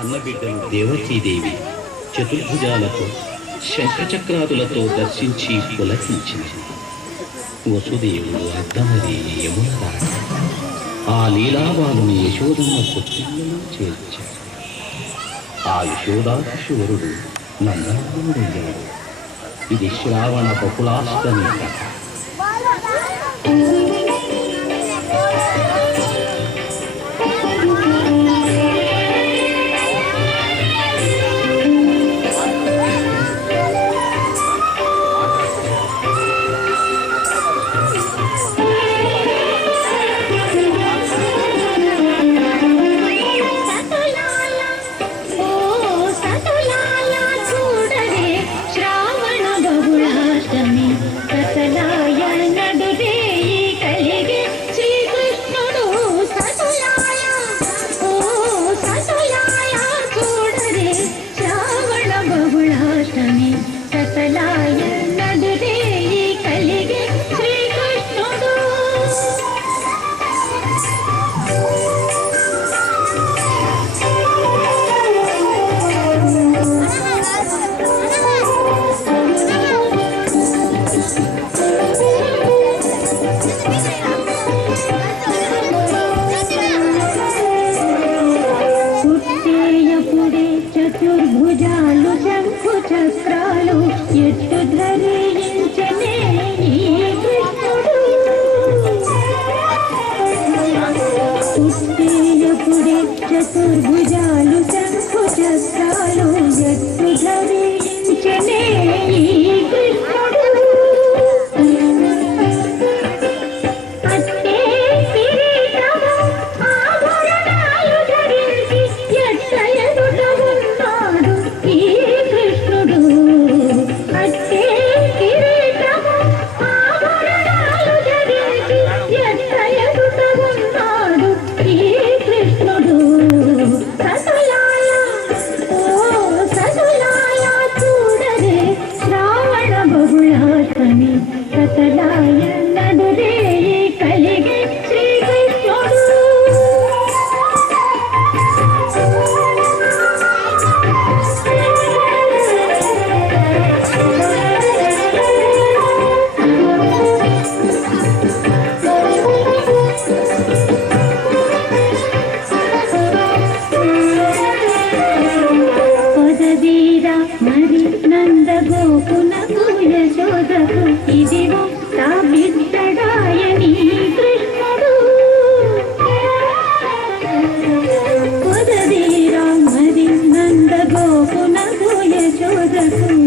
కన్నబిడ్డలు దేవకీదేవి చతుర్భుజాలతో శంఖచక్రాదులతో దర్శించి పులకించింది. వసుదేవుడు అద్దమరి యమున ఆ లీలాబాలుని యశోదమ్మ పుత్రులను చేర్చాడు. ఆ యశోదాకిశోరుడు నందనవనుడయ్యాడు. ఇది శ్రావణ బహుళాష్టమి కథ. చతుర్భుజాలు శంఖు చక్రాలు ఎట్టు ధరించనే కృష్ణుడు. పుట్టేయపుడే చతుర్భుజాలు శంఖు చక్రాలు ఎట్టు ధరించనే కృష్ణుడు. ఇదిగో తా బిడ్డడాయని కృష్ణుడు. పొదదీరా మరి నంద గోకునకు యశోదకు